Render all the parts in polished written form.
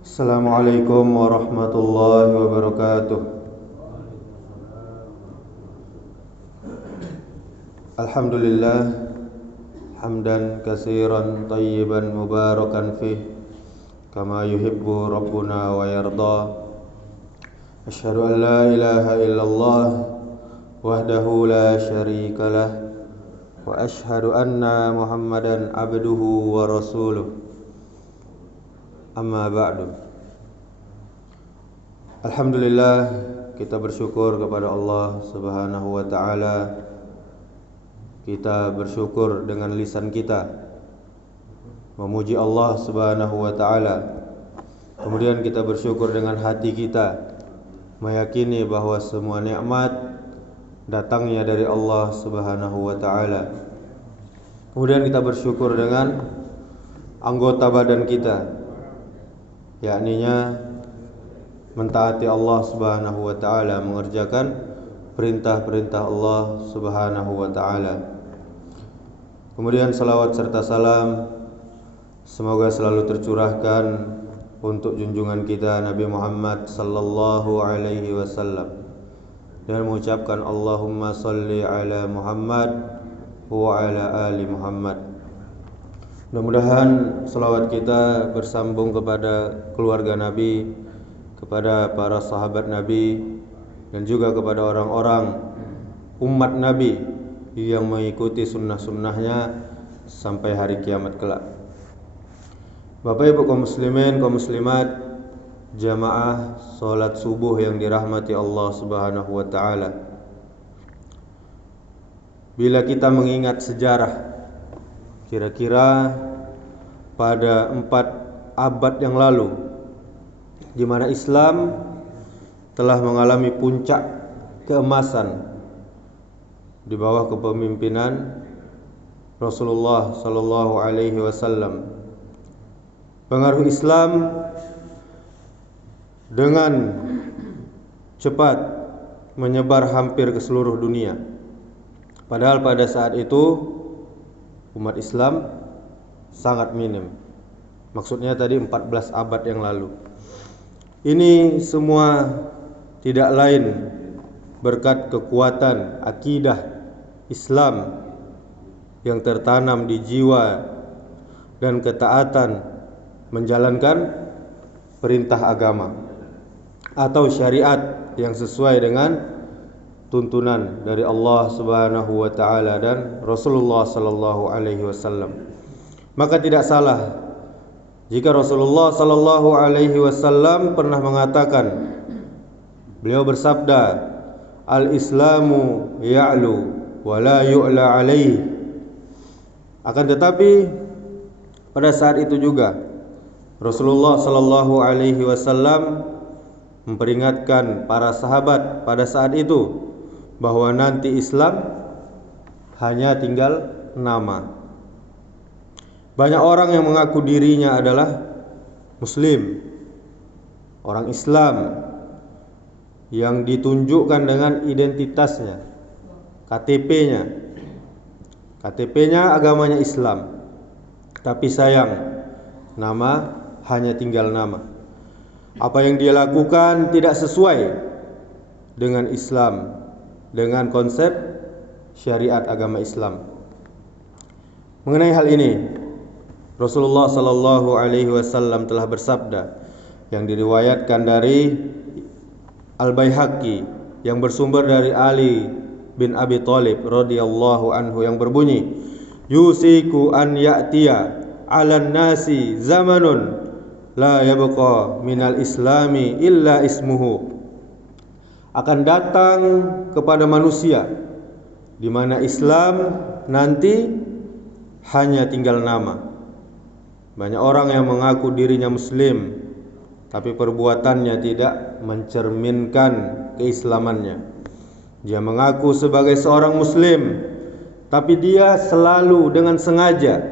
Assalamualaikum warahmatullahi wabarakatuh. Alhamdulillah hamdan katsiran tayyiban mubarakan fih kama yuhibbu rabbuna wa yarda. Asyhadu an la ilaha illallah wahdahu la syarikalah wa asyhadu anna Muhammadan abduhu wa rasuluh. Amma ba'du. Alhamdulillah, kita bersyukur kepada Allah Subhanahu wa taala. Kita bersyukur dengan lisan kita memuji Allah Subhanahu wa taala. Kemudian kita bersyukur dengan hati kita, meyakini bahwa semua nikmat datangnya dari Allah Subhanahu wa taala. Kemudian kita bersyukur dengan anggota badan kita, yakninya mentaati Allah Subhanahu wa taala, mengerjakan perintah-perintah Allah Subhanahu wa taala. Kemudian salawat serta salam semoga selalu tercurahkan untuk junjungan kita Nabi Muhammad sallallahu alaihi wasallam, dan mengucapkan Allahumma shalli ala Muhammad wa ala ali Muhammad. Mudah-mudahan salawat kita bersambung kepada keluarga Nabi, kepada para sahabat Nabi, dan juga kepada orang-orang umat Nabi yang mengikuti sunnah-sunnahnya sampai hari kiamat kelak. Bapak Ibu kaum muslimin, kaum muslimat, jamaah salat subuh yang dirahmati Allah Subhanahu wa taala. Bila kita mengingat sejarah, kira-kira pada 4 abad yang lalu, di mana Islam telah mengalami puncak keemasan di bawah kepemimpinan Rasulullah sallallahu alaihi wasallam. Pengaruh Islam dengan cepat menyebar hampir ke seluruh dunia. Padahal pada saat itu umat Islam sangat minim. Maksudnya tadi 14 abad yang lalu. Ini semua tidak lain berkat kekuatan akidah Islam yang tertanam di jiwa dan ketaatan menjalankan perintah agama atau syariat yang sesuai dengan tuntunan dari Allah Subhanahu wa taala dan Rasulullah sallallahu alaihi wasallam. Maka tidak salah jika Rasulullah sallallahu alaihi wasallam pernah mengatakan, beliau bersabda, "Al-Islamu ya'lu wa la yu'la alaihi." Akan tetapi pada saat itu juga Rasulullah sallallahu alaihi wasallam memperingatkan para sahabat pada saat itu bahwa nanti Islam hanya tinggal nama. Banyak orang yang mengaku dirinya adalah Muslim, orang Islam, yang ditunjukkan dengan identitasnya, KTP-nya. KTP-nya agamanya Islam, tapi sayang, nama hanya tinggal nama. Apa yang dia lakukan tidak sesuai dengan Islam, dengan konsep syariat agama Islam. Mengenai hal ini, Rasulullah sallallahu alaihi wasallam telah bersabda yang diriwayatkan dari Al-Baihaqi yang bersumber dari Ali bin Abi Thalib radhiyallahu anhu yang berbunyi, "Yusiku an ya'tiya 'alan nasi zamanun la yabqa minal islami illa ismuhu." Akan datang kepada manusia di mana Islam nanti hanya tinggal nama. Banyak orang yang mengaku dirinya Muslim, tapi perbuatannya tidak mencerminkan keislamannya. Dia mengaku sebagai seorang Muslim, tapi dia selalu dengan sengaja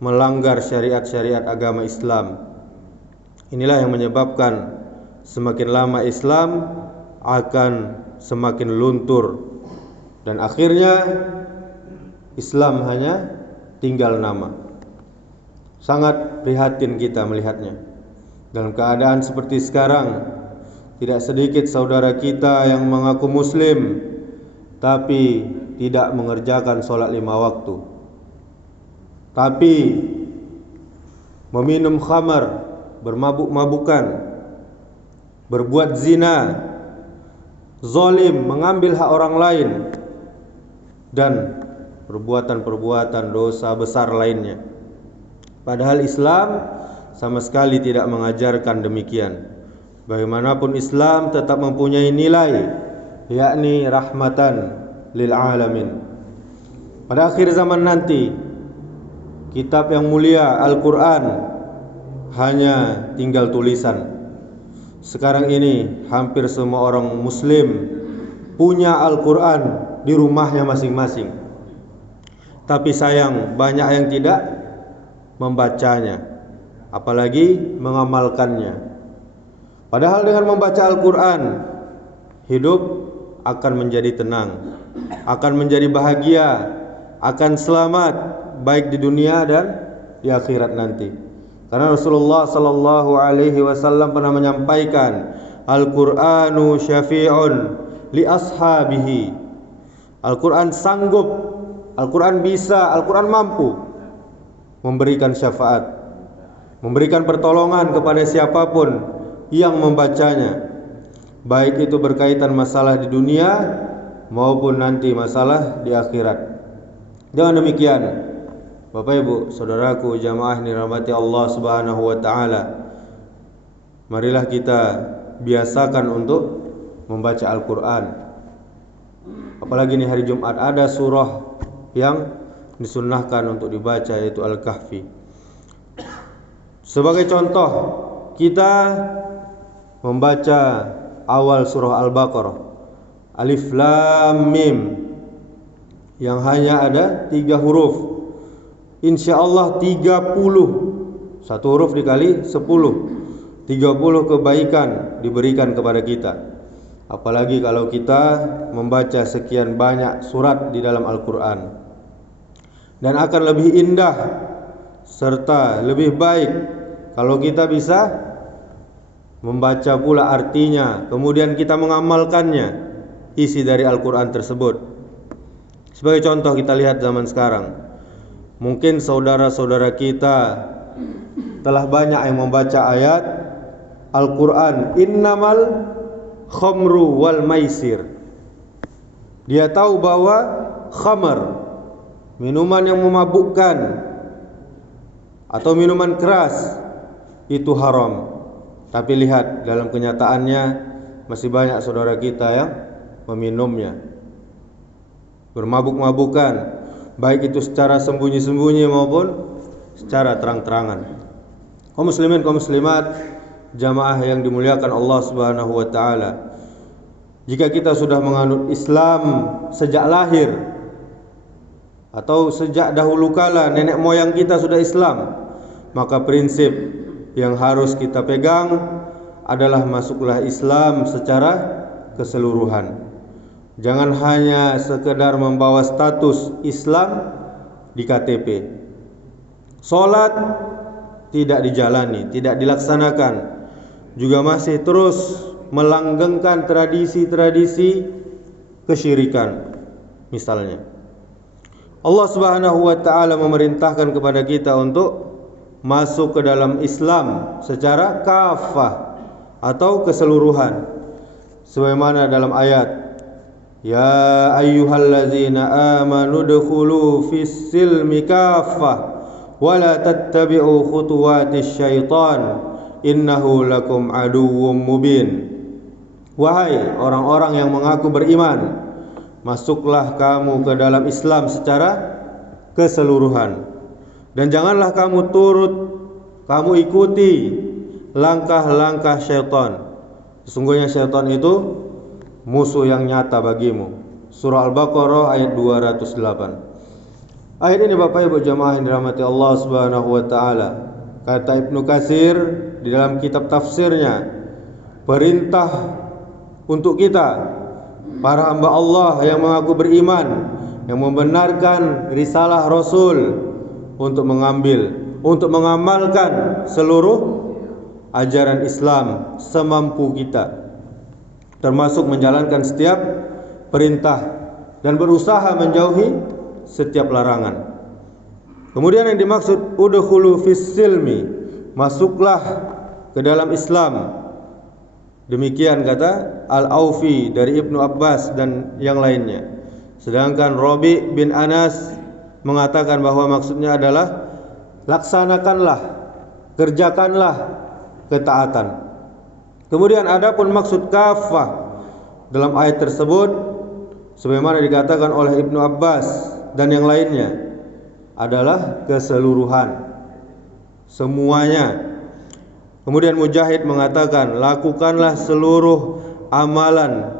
melanggar syariat-syariat agama Islam. Inilah yang menyebabkan semakin lama Islam akan semakin luntur, dan akhirnya Islam hanya tinggal nama. Sangat prihatin kita melihatnya. dalam keadaan seperti sekarang, tidak sedikit saudara kita yang mengaku muslim tapi tidak mengerjakan sholat 5 waktu, tapi meminum khamar, bermabuk-mabukan, berbuat zina, zalim, mengambil hak orang lain, dan perbuatan-perbuatan dosa besar lainnya. Padahal Islam sama sekali tidak mengajarkan demikian. Bagaimanapun Islam tetap mempunyai nilai, yakni rahmatan lil alamin. Pada akhir zaman nanti, kitab yang mulia Al-Quran hanya tinggal tulisan. Sekarang ini hampir semua orang muslim punya Al-Quran di rumahnya masing-masing, tapi sayang banyak yang tidak membacanya, apalagi mengamalkannya. Padahal dengan membaca Al-Quran, hidup akan menjadi tenang, akan menjadi bahagia, akan selamat baik di dunia dan di akhirat nanti. Karena Rasulullah sallallahu alaihi wasallam pernah menyampaikan, Al-Qur'anu syafi'un li ashabihi. Al-Quran sanggup, Al-Quran bisa, Al-Quran mampu memberikan syafaat, memberikan pertolongan kepada siapapun yang membacanya, baik itu berkaitan masalah di dunia maupun nanti masalah di akhirat. Dengan demikian, Bapak Ibu, saudaraku jamaah yang dirahmati Allah Subhanahu wa taala, marilah kita biasakan untuk membaca Al-Quran. Apalagi di hari Jumat ada surah yang disunnahkan untuk dibaca, yaitu Al-Kahfi. Sebagai contoh, kita membaca awal surah Al-Baqarah, Alif Lam Mim, yang hanya ada 3 huruf. InsyaAllah 30, satu huruf dikali 10, 30 kebaikan diberikan kepada kita. Apalagi kalau kita membaca sekian banyak surat di dalam Al-Quran. Dan akan lebih indah serta lebih baik kalau kita bisa membaca pula artinya, kemudian kita mengamalkannya, isi dari Al-Quran tersebut. Sebagai contoh, kita lihat zaman sekarang, mungkin saudara-saudara kita telah banyak yang membaca ayat Al-Quran, innamal khamru wal maisir. Dia tahu bahwa khamar, minuman yang memabukkan atau minuman keras, itu haram. Tapi lihat, dalam kenyataannya masih banyak saudara kita yang meminumnya, bermabuk-mabukan, baik itu secara sembunyi-sembunyi maupun secara terang-terangan. Kaum muslimin, kaum muslimat, jamaah yang dimuliakan Allah Subhanahu wa taala, jika kita sudah menganut Islam sejak lahir atau sejak dahulu kala nenek moyang kita sudah Islam, maka prinsip yang harus kita pegang adalah masuklah Islam secara keseluruhan. Jangan hanya sekedar membawa status Islam di KTP. Salat tidak dijalani, tidak dilaksanakan, juga masih terus melanggengkan tradisi-tradisi kesyirikan. Misalnya, Allah Subhanahu wa taala memerintahkan kepada kita untuk masuk ke dalam Islam secara kafah atau keseluruhan, sebagaimana dalam ayat, ya ayyuhallazina amanu dukhulu fis silmi kafah wa la tattabi'u khutuwatis syaitan innahu lakum aduwwum mubin. Wahai orang-orang yang mengaku beriman, masuklah kamu ke dalam Islam secara keseluruhan, dan janganlah kamu ikuti langkah-langkah syaitan. Sesungguhnya syaitan itu musuh yang nyata bagimu. Surah Al-Baqarah ayat 208. Ayat ini Bapak Ibu jamaah yang dirahmati Allah Subhanahu wa taala, kata Ibnu Katsir di dalam kitab tafsirnya, perintah untuk kita para hamba Allah yang mengaku beriman, yang membenarkan risalah Rasul, untuk mengambil, untuk mengamalkan seluruh ajaran Islam semampu kita, termasuk menjalankan setiap perintah dan berusaha menjauhi setiap larangan. Kemudian yang dimaksud udkhulu fis silmi, masuklah ke dalam Islam. Demikian kata Al-Aufi dari Ibnu Abbas dan yang lainnya. Sedangkan Rabi bin Anas mengatakan bahwa maksudnya adalah laksanakanlah, kerjakanlah ketaatan. Kemudian adapun maksud kafah dalam ayat tersebut, sebagaimana dikatakan oleh Ibnu Abbas dan yang lainnya, adalah keseluruhan, semuanya. Kemudian Mujahid mengatakan, lakukanlah seluruh amalan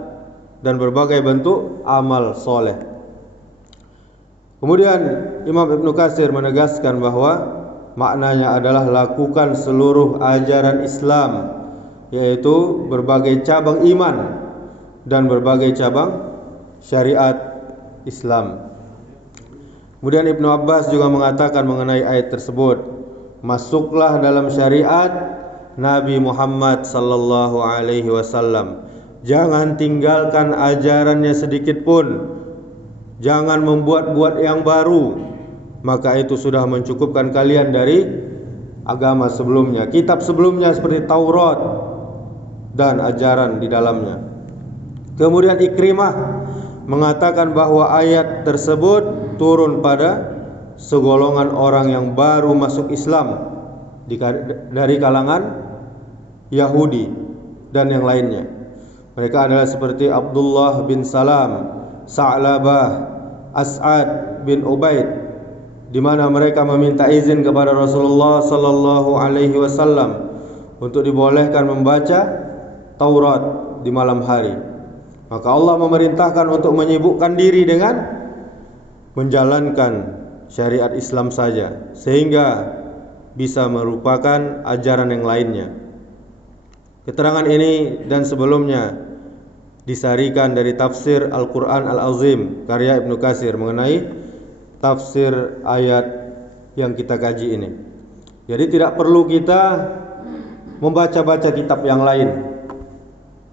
dan berbagai bentuk amal soleh. Kemudian Imam Ibnu Katsir menegaskan bahwa maknanya adalah lakukan seluruh ajaran Islam, yaitu berbagai cabang iman dan berbagai cabang syariat Islam. Kemudian Ibnu Abbas juga mengatakan mengenai ayat tersebut, masuklah dalam syariat Nabi Muhammad sallallahu alaihi wasallam. Jangan tinggalkan ajarannya sedikit pun. Jangan membuat-buat yang baru. Maka itu sudah mencukupkan kalian dari agama sebelumnya, kitab sebelumnya seperti Taurat dan ajaran di dalamnya. Kemudian Ikrimah mengatakan bahwa ayat tersebut turun pada segolongan orang yang baru masuk Islam dari kalangan Yahudi dan yang lainnya. Mereka adalah seperti Abdullah bin Salam, Sa'labah, As'ad bin Ubaid, di mana mereka meminta izin kepada Rasulullah sallallahu alaihi wasallam untuk dibolehkan membaca Taurat di malam hari. Maka Allah memerintahkan untuk menyibukkan diri dengan menjalankan syariat Islam saja, sehingga bisa merupakan ajaran yang lainnya. Keterangan ini dan sebelumnya disarikan dari tafsir Al-Quran Al-Azim karya Ibnu Katsir mengenai tafsir ayat yang kita kaji ini. Jadi tidak perlu kita membaca-baca kitab yang lain,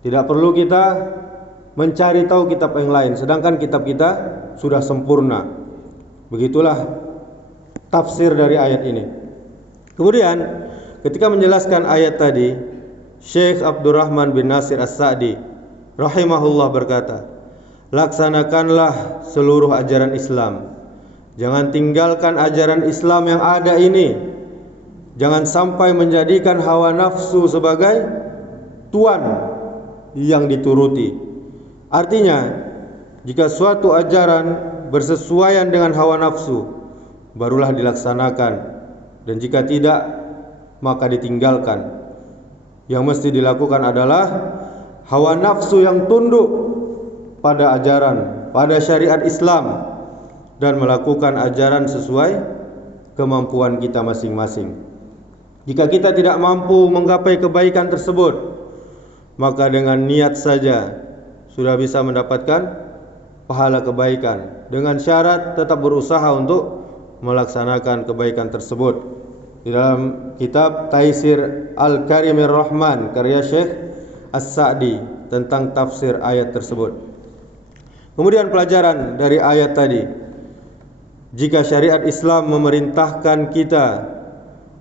tidak perlu kita mencari tahu kitab yang lain, sedangkan kitab kita sudah sempurna. Begitulah tafsir dari ayat ini. Kemudian ketika menjelaskan ayat tadi, Syekh Abdurrahman bin Nasir As-Sa'di rahimahullah berkata, laksanakanlah seluruh ajaran Islam. Jangan tinggalkan ajaran Islam yang ada ini. Jangan sampai menjadikan hawa nafsu sebagai tuan yang dituruti. Artinya, jika suatu ajaran bersesuaian dengan hawa nafsu, barulah dilaksanakan, dan jika tidak, maka ditinggalkan. Yang mesti dilakukan adalah hawa nafsu yang tunduk pada ajaran, pada syariat Islam, dan melakukan ajaran sesuai kemampuan kita masing-masing. Jika kita tidak mampu menggapai kebaikan tersebut, maka dengan niat saja sudah bisa mendapatkan pahala kebaikan, dengan syarat tetap berusaha untuk melaksanakan kebaikan tersebut. Di dalam kitab Taisir Al-Karimir Rahman karya Syekh As-Sa'di tentang tafsir ayat tersebut. Kemudian pelajaran dari ayat tadi, jika syariat Islam memerintahkan kita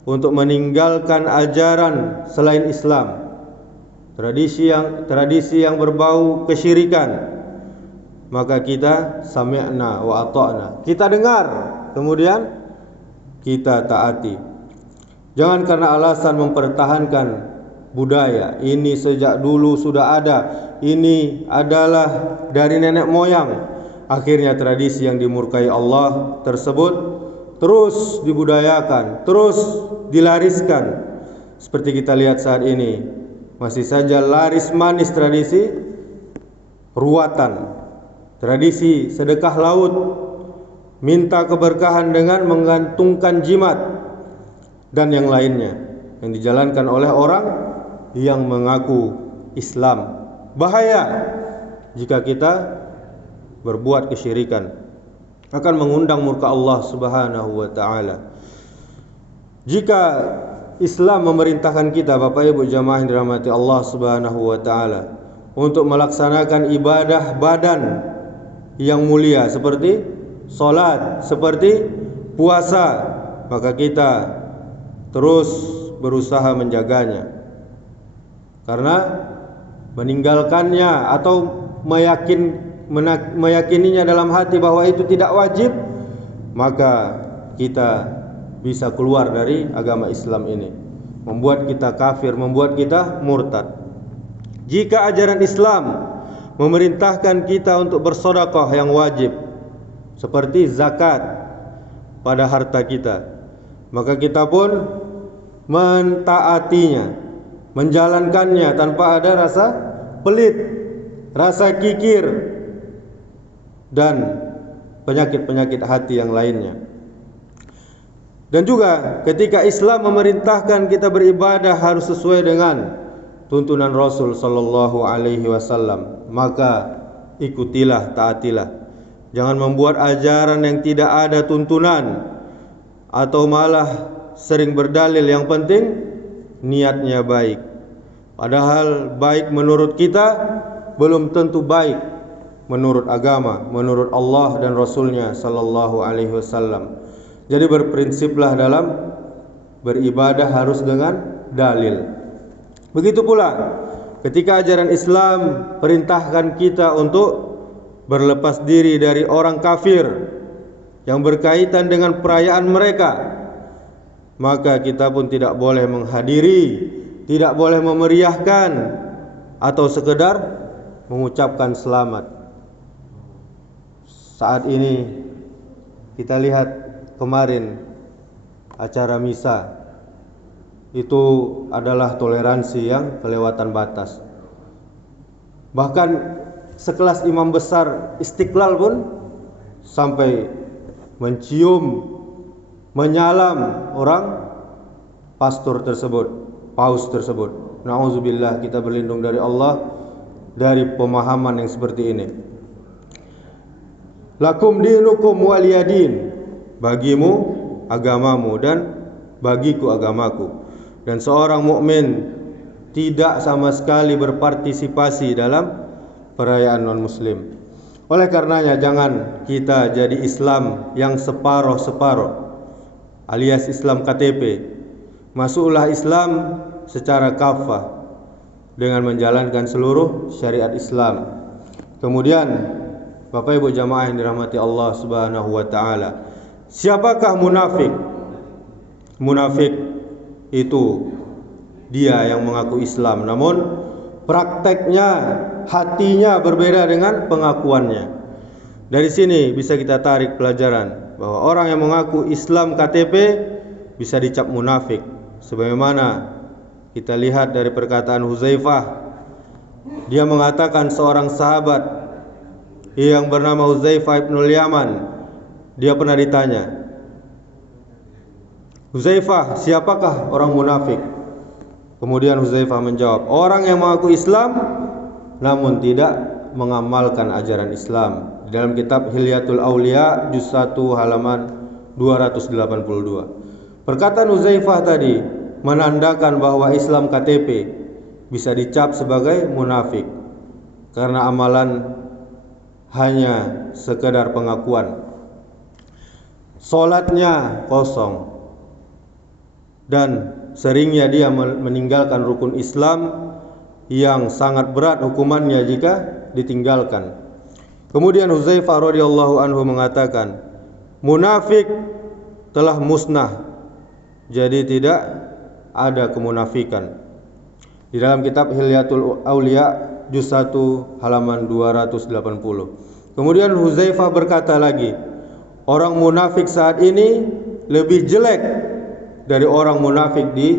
untuk meninggalkan ajaran selain Islam, tradisi yang berbau kesyirikan, maka kita sami'na wa ata'na, kita dengar, kemudian kita taati. Jangan karena alasan mempertahankan budaya ini sejak dulu sudah ada, ini adalah dari nenek moyang, akhirnya tradisi yang dimurkai Allah tersebut terus dibudayakan, terus dilariskan. Seperti kita lihat saat ini, masih saja laris manis tradisi ruatan, tradisi sedekah laut, minta keberkahan dengan menggantungkan jimat, dan yang lainnya yang dijalankan oleh orang yang mengaku Islam. Bahaya jika kita berbuat kesyirikan, akan mengundang murka Allah Subhanahu wa taala. Jika Islam memerintahkan kita, Bapak Ibu jamaah yang dirahmati Allah Subhanahu wa taala, untuk melaksanakan ibadah badan yang mulia seperti salat, seperti puasa, maka kita terus berusaha menjaganya. Karena meninggalkannya atau meyakininya dalam hati bahwa itu tidak wajib, maka kita bisa keluar dari agama Islam ini, membuat kita kafir, membuat kita murtad. Jika ajaran Islam memerintahkan kita untuk bersedekah yang wajib seperti zakat pada harta kita, maka kita pun mentaatinya, menjalankannya tanpa ada rasa pelit, rasa kikir, dan penyakit-penyakit hati yang lainnya. Dan juga ketika Islam memerintahkan kita beribadah harus sesuai dengan tuntunan Rasul sallallahu alaihi wasallam, maka ikutilah, taatilah. Jangan membuat ajaran yang tidak ada tuntunan atau malah sering berdalil. Yang penting niatnya baik. Padahal baik menurut kita belum tentu baik menurut agama, menurut Allah dan Rasulnya sallallahu alaihi wasallam. Jadi berprinsiplah dalam beribadah harus dengan dalil. Begitu pula ketika ajaran Islam perintahkan kita untuk berlepas diri dari orang kafir yang berkaitan dengan perayaan mereka, maka kita pun tidak boleh menghadiri, tidak boleh memeriahkan atau sekedar mengucapkan selamat. Saat ini kita lihat kemarin acara misa itu adalah toleransi yang kelewatan batas. Bahkan sekelas imam besar Istiqlal pun sampai mencium, menyalam orang pastor tersebut, paus tersebut. Na'udzubillah, kita berlindung dari Allah dari pemahaman yang seperti ini. Lakum dinukum waliyadin, bagimu agamamu dan bagiku agamaku. Dan seorang mukmin tidak sama sekali berpartisipasi dalam perayaan non-muslim. Oleh karenanya jangan kita jadi Islam yang separoh-separoh, alias Islam KTP. Masuklah Islam secara kafah dengan menjalankan seluruh syariat Islam. Kemudian Bapak Ibu jamaah yang dirahmati Allah Subhanahu wa taala, siapakah munafik? Munafik itu dia yang mengaku Islam namun prakteknya, hatinya berbeda dengan pengakuannya. Dari sini bisa kita tarik pelajaran bahwa orang yang mengaku Islam KTP bisa dicap munafik. Sebagaimana kita lihat dari perkataan Hudzaifah, dia mengatakan seorang sahabat yang bernama Hudzaifah ibnul Yaman, dia pernah ditanya, Hudzaifah, siapakah orang munafik? Kemudian Hudzaifah menjawab, orang yang mengaku Islam namun tidak mengamalkan ajaran Islam. Di dalam kitab Hilyatul Aulia juz 1 halaman 282. Perkataan Hudzaifah tadi menandakan bahwa Islam KTP bisa dicap sebagai munafik karena amalan hanya sekedar pengakuan. Salatnya kosong dan seringnya dia meninggalkan rukun Islam yang sangat berat hukumannya jika ditinggalkan. Kemudian Hudzaifah radhiyallahu anhu mengatakan, munafik telah musnah, jadi tidak ada kemunafikan. Di dalam kitab Hilyatul Aulia juz 1 halaman 280. Kemudian Hudzaifah berkata lagi, orang munafik saat ini lebih jelek dari orang munafik di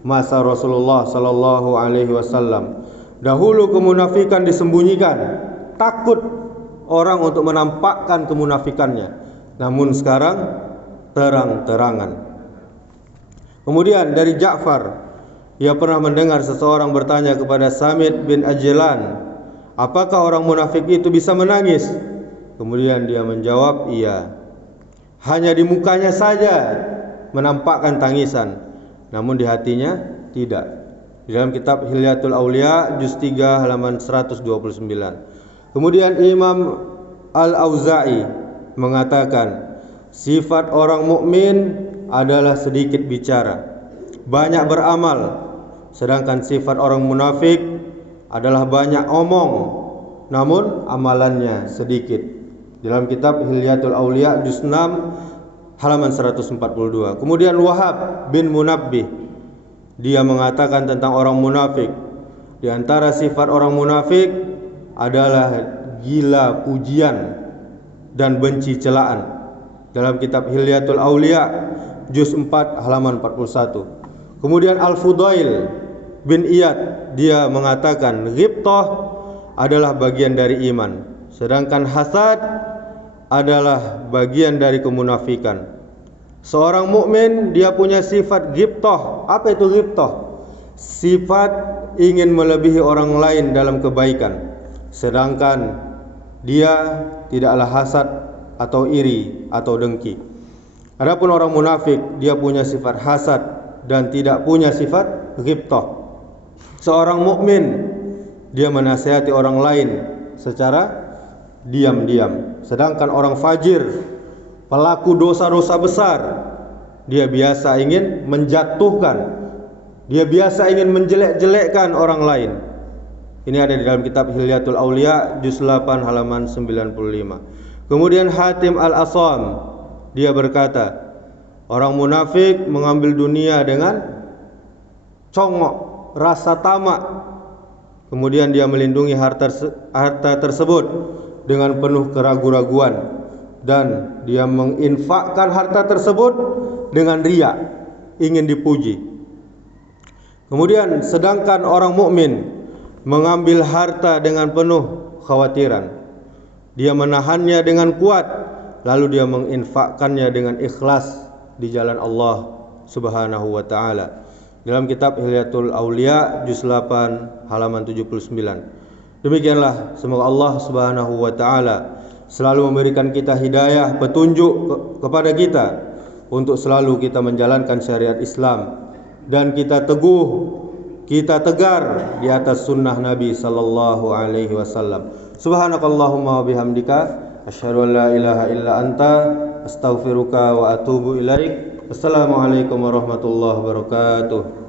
masa Rasulullah sallallahu alaihi wasallam. Dahulu kemunafikan disembunyikan, takut orang untuk menampakkan kemunafikannya. Namun sekarang terang-terangan. Kemudian dari Ja'far, ia pernah mendengar seseorang bertanya kepada Samit bin Ajlan, apakah orang munafik itu bisa menangis? Kemudian dia menjawab, iya. Hanya di mukanya saja menampakkan tangisan, namun di hatinya tidak. Di dalam kitab Hilyatul Aulia juz 3 halaman 129. Kemudian Imam Al-Auza'i mengatakan, sifat orang mukmin adalah sedikit bicara, banyak beramal, sedangkan sifat orang munafik adalah banyak omong, namun amalannya sedikit. Dalam kitab Hilyatul Aulia juz 6 halaman 142. Kemudian Wahab bin Munabbih, dia mengatakan tentang orang munafik, di antara sifat orang munafik adalah gila pujian dan benci celaan. Dalam kitab Hilyatul Aulia juz 4 halaman 41. Kemudian Al-Fudail bin Iyad, dia mengatakan ghibthah adalah bagian dari iman, sedangkan hasad adalah bagian dari kemunafikan. Seorang mukmin dia punya sifat ghibthah. Apa itu ghibthah? Sifat ingin melebihi orang lain dalam kebaikan, sedangkan dia tidaklah hasad atau iri atau dengki. Adapun orang munafik, dia punya sifat hasad dan tidak punya sifat ghibthah. Seorang mukmin dia menasihati orang lain secara diam-diam, sedangkan orang fajir, pelaku dosa-dosa besar, dia biasa ingin menjatuhkan, dia biasa ingin menjelek-jelekkan orang lain. Ini ada di dalam kitab Hilyatul Aulia juz 8 halaman 95. Kemudian Hatim Al-Asam, dia berkata, orang munafik mengambil dunia dengan congok, rasa tamak. Kemudian dia melindungi harta tersebut dengan penuh keraguan-raguan, dan dia menginfakkan harta tersebut dengan riya, ingin dipuji. Kemudian sedangkan orang mukmin mengambil harta dengan penuh khawatiran, dia menahannya dengan kuat, lalu dia menginfakkannya dengan ikhlas di jalan Allah Subhanahu wa taala. Dalam kitab Hilyatul Aulia juz 8 halaman 79. Demikianlah, semoga Allah Subhanahu wa taala selalu memberikan kita hidayah, petunjuk kepada kita untuk selalu kita menjalankan syariat Islam, dan kita teguh, kita tegar di atas sunnah Nabi sallallahu alaihi wasallam. Subhanakallahumma wa bihamdika asyhadu an la ilaha illa anta astaghfiruka wa atubu ilaik. Assalamualaikum warahmatullahi wabarakatuh.